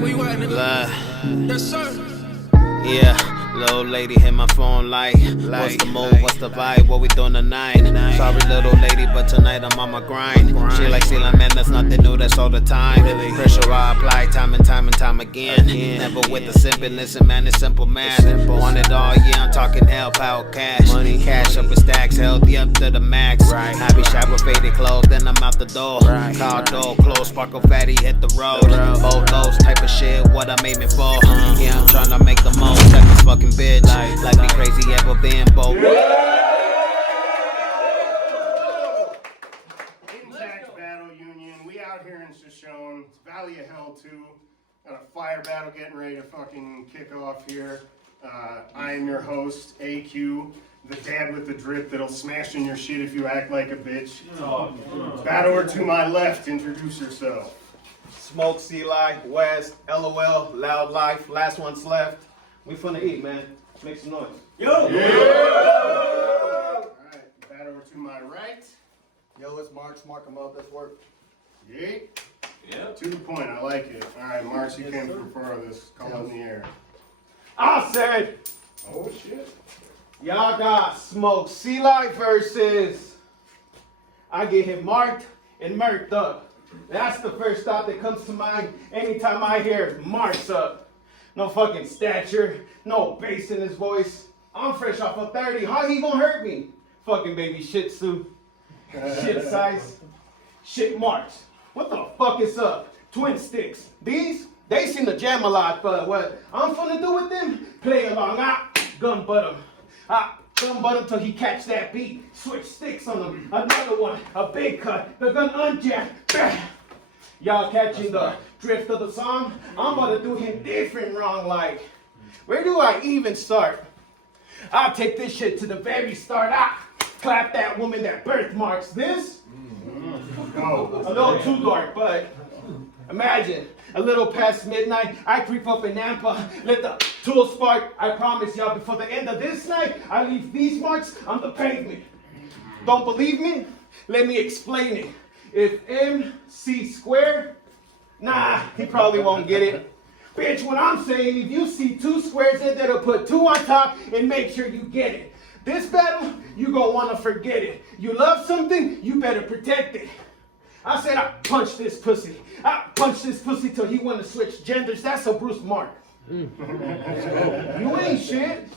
where you at, nigga? Yes, sir. Yeah, little lady hit my phone like, what's the move, what's the vibe, what we doing tonight? Sorry little lady, but tonight I'm on my grind. She like ceiling man, that's nothing new, that's all the time. Pressure I apply time and time again. Never with the simple, listen man, it's simple math. Want it all, yeah, I'm talking help out cash. Money, cash up in stacks, healthy up to the max. Happy shot with faded clothes, then I'm out the door. Car door closed, sparkle fatty, hit the road. Both those type of shit, what I'm aiming for. Yeah, I'm trying to make the most at this fucking bitch. Like me crazy ever been, both. Intact Battle Union, we out here in Shoshone. It's Valley of Hell 2. Got a fire battle getting ready to fucking kick off here. I am your host, AQ, the dad with the drip that'll smash in your shit if you act like a bitch. Battler to my left, introduce yourself. Smoke, Caeli, West, LOL, Loud Life, last one's left. We finna eat, man. Make some noise. Yo! Yeah! Alright, battler to my right. Yo, it's Marqz. Mark him up. Let's work. Yeah. To the point, I like it. Alright, Marqz, you came prefer this. Call in the air. I said, Oh shit. y'all got Smoke, Caeli versus I get him marked and murked up. That's the first thought that comes to mind anytime I hear Marqz up. No fucking stature, no bass in his voice. I'm fresh off of 30. How he gonna hurt me? Fucking baby shih tzu. Shit size. Shit Marqz. What the fuck is up? Twin sticks. These, they seem to jam a lot, but what I'm finna do with them, play along. Gun butt him. Gun butt him till he catch that beat. Switch sticks on him. Another one, a big cut. The gun unjab. Bam. Y'all catching the drift of the song? I'm about to do him different wrong like. Where do I even start? I'll take this shit to the very start. Clap that woman that birthmarks this. Go. A little too dark, but imagine a little past midnight. I creep up in Nampa, let the tool spark. I promise y'all before the end of this night, I leave these marks on the pavement. Don't believe me? Let me explain it. If MC square, nah, he probably won't get it. Bitch, what I'm saying, if you see two squares in there, put two on top and make sure you get it. This battle, you gonna wanna forget it. You love something, you better protect it. I said I punch this pussy. I punch this pussy till he wanna switch genders. That's a Bruce Mark. You ain't shit.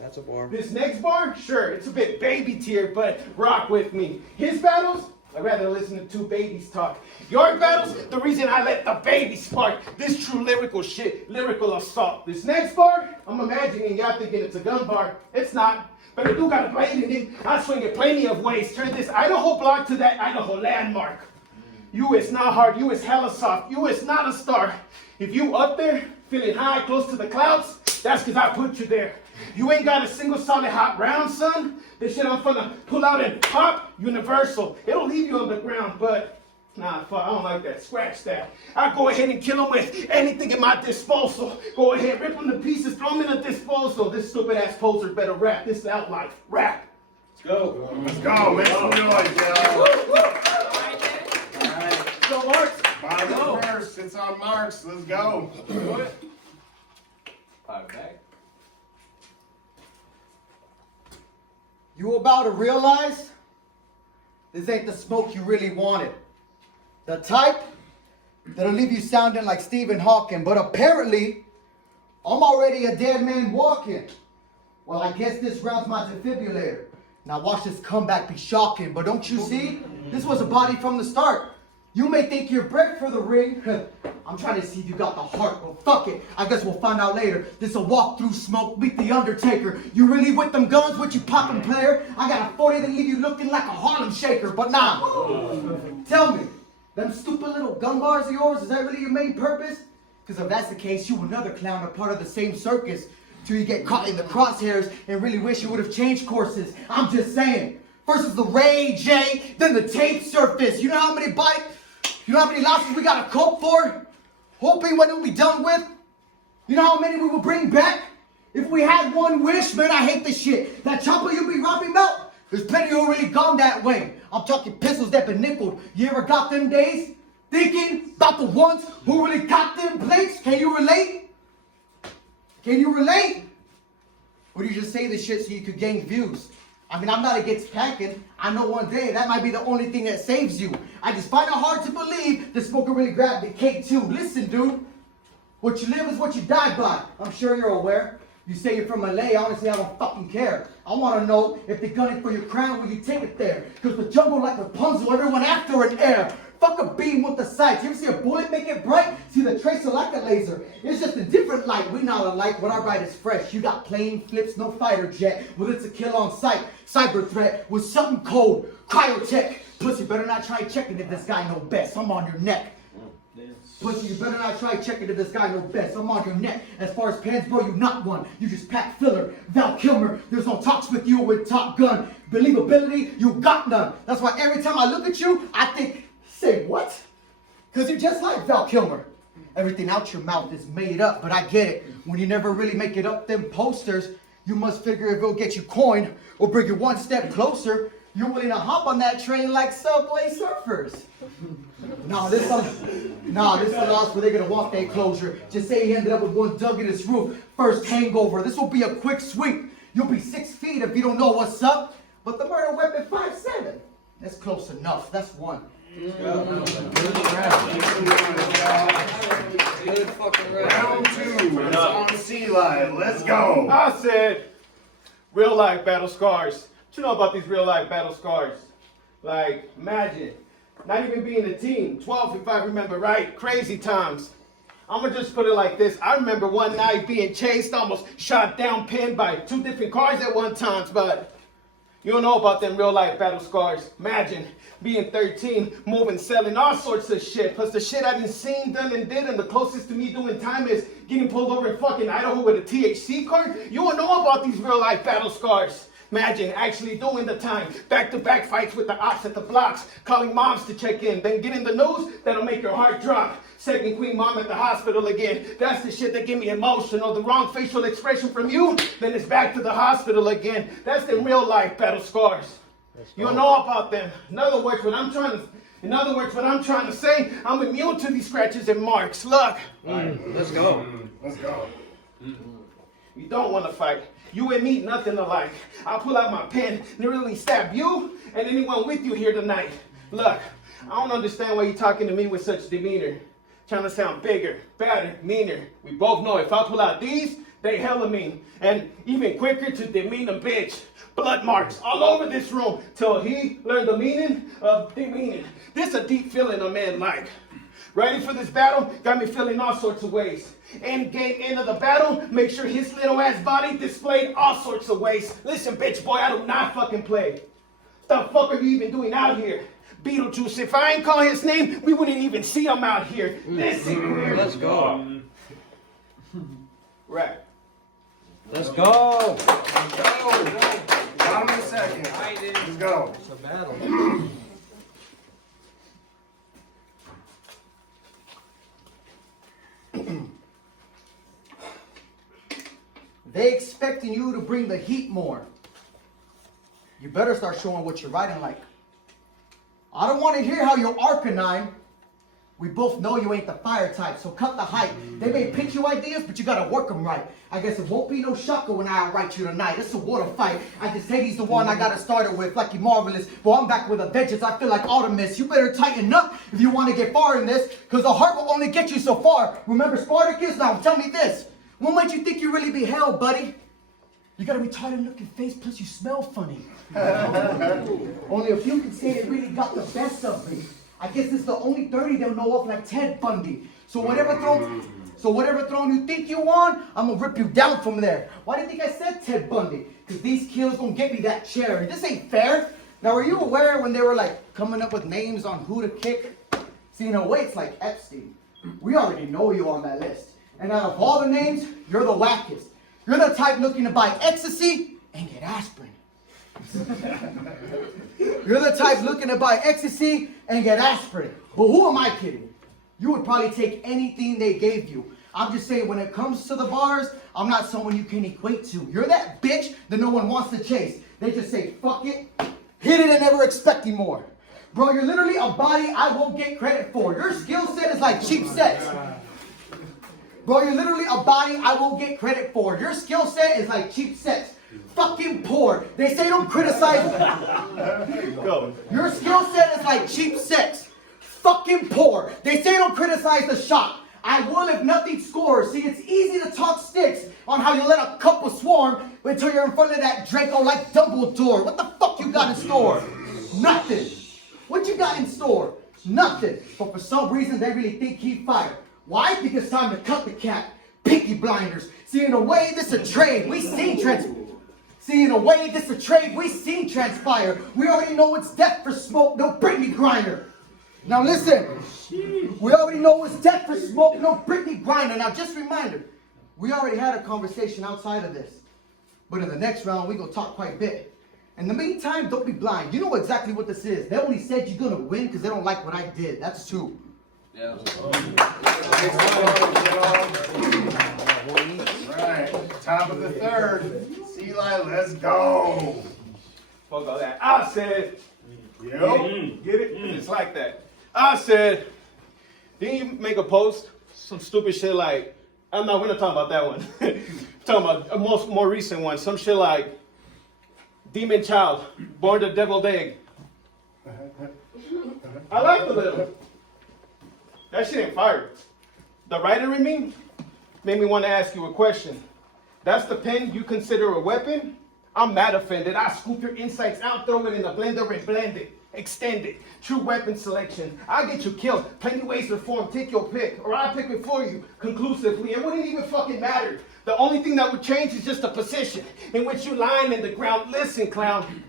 That's a bar. This next bar, sure, it's a bit baby tier, but rock with me. His battles, I'd rather listen to two babies talk. Your battles, the reason I let the baby spark. This true lyrical shit, lyrical assault. This next bar, I'm imagining y'all thinking it's a gun bar. It's not. But I do got a blade in it. I swing it plenty of ways. Turn this Idaho block to that Idaho landmark. You is not hard. You is hella soft. You is not a star. If you up there, feeling high, close to the clouds, that's because I put you there. You ain't got a single solid hot round, son. This shit I'm finna pull out and pop, universal. It'll leave you on the ground, but nah, fuck, I don't like that. Scratch that. I go ahead and kill him with anything at my disposal. Go ahead, rip him to pieces, throw him in a disposal. This stupid ass poser better rap. This is out life. Rap. Let's go. Let's go. Make some noise, yo. Alright. So, Marqz. Bottom first. It's on Marqz. Let's go. Back. You about to realize this ain't the smoke you really wanted. The type that'll leave you sounding like Stephen Hawking, but apparently I'm already a dead man walking. Well, I guess this round's my defibrillator. Now watch this comeback be shocking, but don't you see? This was a body from the start. You may think you're bred for the ring. I'm trying to see if you got the heart. Well, fuck it. I guess we'll find out later. This a walk through smoke. Meet the Undertaker. You really with them guns? What you poppin', player? I got a 40 that leave you looking like a Harlem Shaker. But nah. Tell me, them stupid little gun bars of yours, is that really your main purpose? Because if that's the case, you another clown are part of the same circus. Till you get caught in the crosshairs and really wish you would have changed courses. I'm just saying. First is the rage, Jay, then the tape surface. You know how many bites? You know how many losses we gotta cope for? Hoping when it'll be done with? You know how many we will bring back? If we had one wish, man, I hate this shit. That chopper you be robbing about? There's plenty who really gone that way. I'm talking pistols that been nickeled. You ever got them days? Thinking about the ones who really got them plates? Can you relate? Can you relate? Or do you just say this shit so you could gain views? I mean, I'm not against packing. I know one day that might be the only thing that saves you. I just find it hard to believe the smoker really grabbed the cake too. Listen, dude. What you live is what you die by. I'm sure you're aware. You say you're from LA, honestly, I don't fucking care. I want to know if they gun it for your crown, will you take it there? Because the jungle like Rapunzel, everyone after an heir. Fuck a beam with the sights. You ever see a bullet make it bright? See the tracer like a laser. It's just a different light. We not alike. What I write is fresh. You got plane flips, no fighter jet. Well, it's a kill on sight. Cyber threat with something cold. Cryotech. Pussy, better not try checking if this guy know best. I'm on your neck. Pussy, you better not try checking if this guy know best. I'm on your neck. As far as pants, bro, you not one. You just pack filler. Val Kilmer, there's no talks with you with Top Gun. Believability, you got none. That's why every time I look at you, I think, say what? Because you're just like Val Kilmer. Everything out your mouth is made up, but I get it. When you never really make it up them posters, you must figure if it'll get you coin or bring you one step closer, you're willing to hop on that train like Subway surfers. This allows where they're gonna walk that closure. Just say he ended up with one dug in his roof. First hangover. This will be a quick sweep. You'll be 6 feet if you don't know what's up. But the murder weapon 5'7". That's close enough. That's one. Good fucking round. Round 2. It's on Caeli. Let's go. I said, real life battle scars. What you know about these real life battle scars? Like, imagine, not even being a teen, 12 if I remember right, crazy times. I'm gonna just put it like this. I remember one night being chased, almost shot down, pinned by 2 different cars at one time, but you don't know about them real life battle scars. Imagine being 13, moving, selling all sorts of shit. Plus the shit I done seen, done, and did, and the closest to me doing time is getting pulled over in fucking Idaho with a THC card. You don't know about these real life battle scars. Imagine actually doing the time, back-to-back fights with the ops at the blocks, calling moms to check in, then getting the news that'll make your heart drop. Second queen mom at the hospital again. That's the shit that get me emotional. The wrong facial expression from you, then it's back to the hospital again. That's the real life battle scars. You don't know about them. In other words, what I'm trying to say, I'm immune to these scratches and marks. Look. Let's go. Let's go. You don't want to fight. You and me, nothing alike. I'll pull out my pen, literally stab you and anyone with you here tonight. Look, I don't understand why you're talking to me with such demeanor. Trying to sound bigger, badder, meaner. We both know if I pull out these, they hella mean. And even quicker to demean a bitch. Blood marks all over this room till he learned the meaning of demeaning. This a deep feeling a man like. Ready for this battle? Got me feeling all sorts of ways. End game, end of the battle, make sure his little ass body displayed all sorts of ways. Listen, bitch boy, I do not fucking play. The fuck are you even doing out here? Beetlejuice, if I ain't call his name, we wouldn't even see him out here. Listen here. Let's go. Right. Let's go. Bottom of the second. Let's go. It's a battle. They expecting you to bring the heat more. You better start showing what you're writing like. I don't want to hear how you're Arcanine. We both know you ain't the fire type, so cut the hype. They may pitch you ideas, but you gotta work them right. I guess it won't be no shocker when I write you tonight. It's a water fight. I just say he's the one I gotta start it with, like he marvelous. Well, I'm back with a vengeance. I feel like Artemis. You better tighten up if you want to get far in this, because the heart will only get you so far. Remember Spartacus? Now tell me this. When might you think you really be held, buddy? You got a retarded looking face, plus you smell funny. Only a few can say they really got the best of me. I guess it's the only 30 they'll know of, like Ted Bundy. So whatever throne you think you on, I'm gonna rip you down from there. Why do you think I said Ted Bundy? Because these kills gonna get me that cherry. This ain't fair. Now, are you aware when they were like coming up with names on who to kick? See, in a way, it's like Epstein. We already know you on that list. And out of all the names, you're the wackest. You're the type looking to buy ecstasy and get aspirin. You're the type looking to buy ecstasy and get aspirin. But who am I kidding? You would probably take anything they gave you. I'm just saying, when it comes to the bars, I'm not someone you can equate to. You're that bitch that no one wants to chase. They just say, fuck it, hit it and never expecting more. Bro, you're literally a body I won't get credit for. Your skill set is like cheap sex. Bro, you're literally a body I won't get credit for. Your skill set is like cheap sex. Fucking poor. They say don't criticize. Go. Your skill set is like cheap sex. Fucking poor. They say don't criticize the shot. I will if nothing scores. See, it's easy to talk sticks on how you let a couple swarm until you're in front of that Draco like Dumbledore. What the fuck you got in store? Nothing. What you got in store? Nothing. But for some reason, they really think he fired. Why? Because it's time to cut the cap. Peaky blinders. See, in a way, this a trade. We seen transpire. We already know it's death for Smoke, no Britney Griner. Now listen, we already know it's death for Smoke, no Britney Griner. Now just a reminder, we already had a conversation outside of this. But in the next round, we gonna talk quite a bit. In the meantime, don't be blind. You know exactly what this is. They only said you're gonna win because they don't like what I did. That's true. Yeah. Right, top of the third. Caeli, let's go. Fuck all that. I said, Yep. get it? It's like that. I said, didn't you make a post? Some stupid shit like, we're not talking about that one. Talking about a more recent one. Some shit like, demon child, born to deviled egg. I laughed a little. That shit ain't fire. The writer in me made me want to ask you a question. That's the pen you consider a weapon? I'm mad offended. I scoop your insights out, throw it in the blender and blend it. Extend it. True weapon selection. I'll get you killed. Plenty ways to form. Take your pick. Or I'll pick it for you conclusively. It wouldn't even fucking matter. The only thing that would change is just the position in which you lying in the ground. Listen, clown.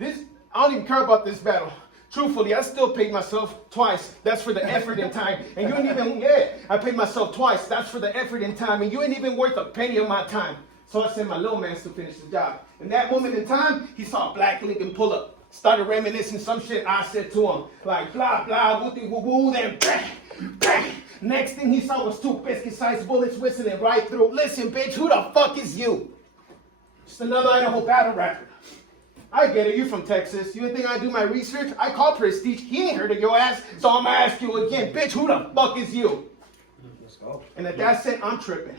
I don't even care about this battle. Truthfully, I still paid myself twice. That's for the effort and time. And you ain't even, I paid myself twice. That's for the effort and time. And you ain't even worth a penny of my time. So I sent my little man to finish the job. In that moment in time, he saw Black Lincoln pull up. Started reminiscing some shit I said to him. Like, blah, blah, woo woo woo, then bang, bang. Next thing he saw was 2 biscuit-sized bullets whistling right through. Listen, bitch, who the fuck is you? Just another Idaho battle rapper. I get it, you from Texas. You think I do my research? I call Prestige. He ain't heard of your ass, so I'm gonna ask you again. Bitch, who the fuck is you? Let's go. And at that set, I'm tripping.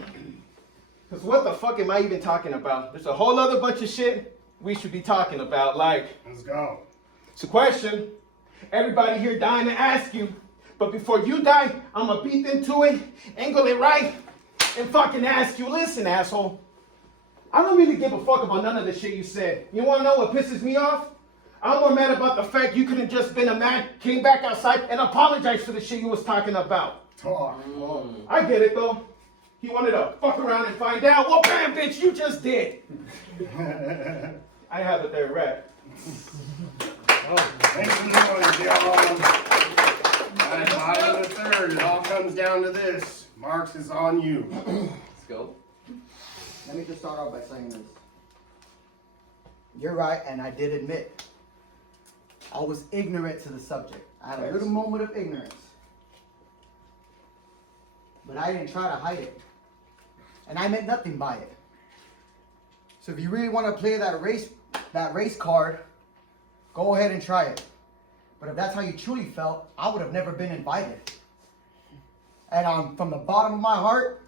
Because what the fuck am I even talking about? There's a whole other bunch of shit we should be talking about, like... Let's go. It's a question everybody here dying to ask you. But before you die, I'm gonna beat them to it, angle it right, and fucking ask you, listen, asshole. I don't really give a fuck about none of the shit you said. You wanna know what pisses me off? I'm more mad about the fact you could have just been a man, came back outside, and apologized for the shit you was talking about. Talk. I get it, though. He wanted to fuck around and find out. Well, bam, bitch, you just did. I have it there, rat. Make some noise, y'all. At the bottom of the third, it all comes down to this. Marqz is on you. Let's go. Let me just start off by saying this. You're right, and I did admit I was ignorant to the subject. I had a little moment of ignorance. But I didn't try to hide it. And I meant nothing by it. So if you really want to play that race card, go ahead and try it. But if that's how you truly felt, I would have never been invited. And from the bottom of my heart,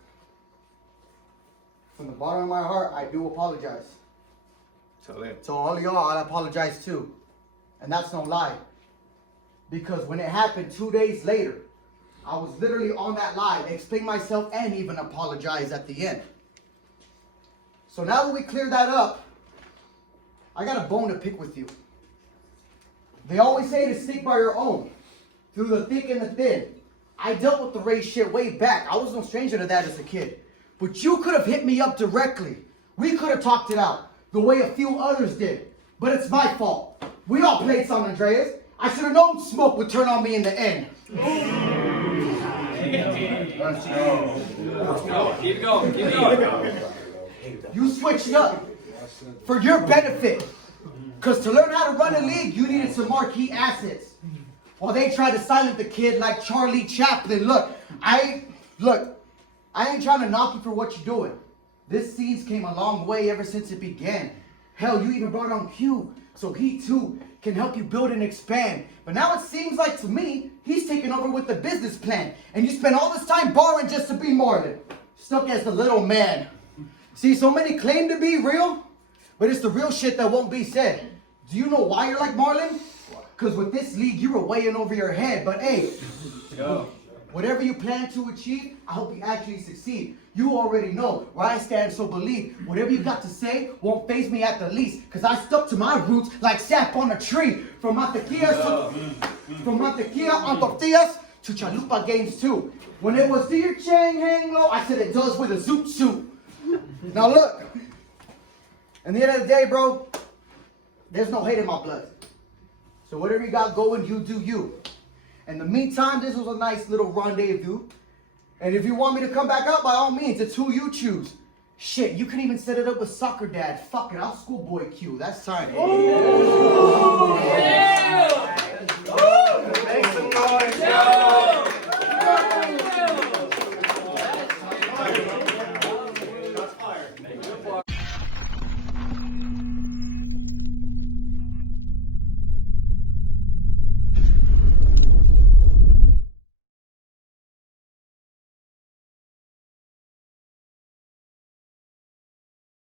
I do apologize. Tell him. To all of y'all, I apologize too. And that's no lie. Because when it happened 2 days later, I was literally on that live, explain myself and even apologize at the end. So now that we cleared that up, I got a bone to pick with you. They always say to stick by your own, through the thick and the thin. I dealt with the race shit way back. I was no stranger to that as a kid. But you could have hit me up directly. We could have talked it out, the way a few others did. But it's my fault. We all played San Andreas. I should have known Smoke would turn on me in the end. Let's go. Let's go. Keep going. Keep going. You switched up for your benefit. Because to learn how to run a league, you needed some marquee assets. While they tried to silence the kid like Charlie Chaplin. Look, I ain't trying to knock you for what you're doing. This scene's came a long way ever since it began. Hell, you even brought on Q, so he too can help you build and expand. But now it seems like to me, he's taking over with the business plan. And you spend all this time borrowing just to be Marlon. Stuck as the little man. See, so many claim to be real, but it's the real shit that won't be said. Do you know why you're like Marlon? Because with this league, you were way in over your head. But hey, Go. whatever you plan to achieve, I hope you actually succeed. You already know where I stand, so believe. Whatever you got to say won't faze me at the least. Because I stuck to my roots like sap on a tree. From Mantequilla on tortillas to Chalupa games too. When it was, do your chain hang low? I said it does with a zoot suit. Now look, at the end of the day, bro, there's no hate in my blood. So whatever you got going, you do you. In the meantime, this was a nice little rendezvous. And if you want me to come back out, by all means, it's who you choose. Shit, you can even set it up with Soccer Dad. Fuck it, I'll schoolboy Q. That's time. Yeah.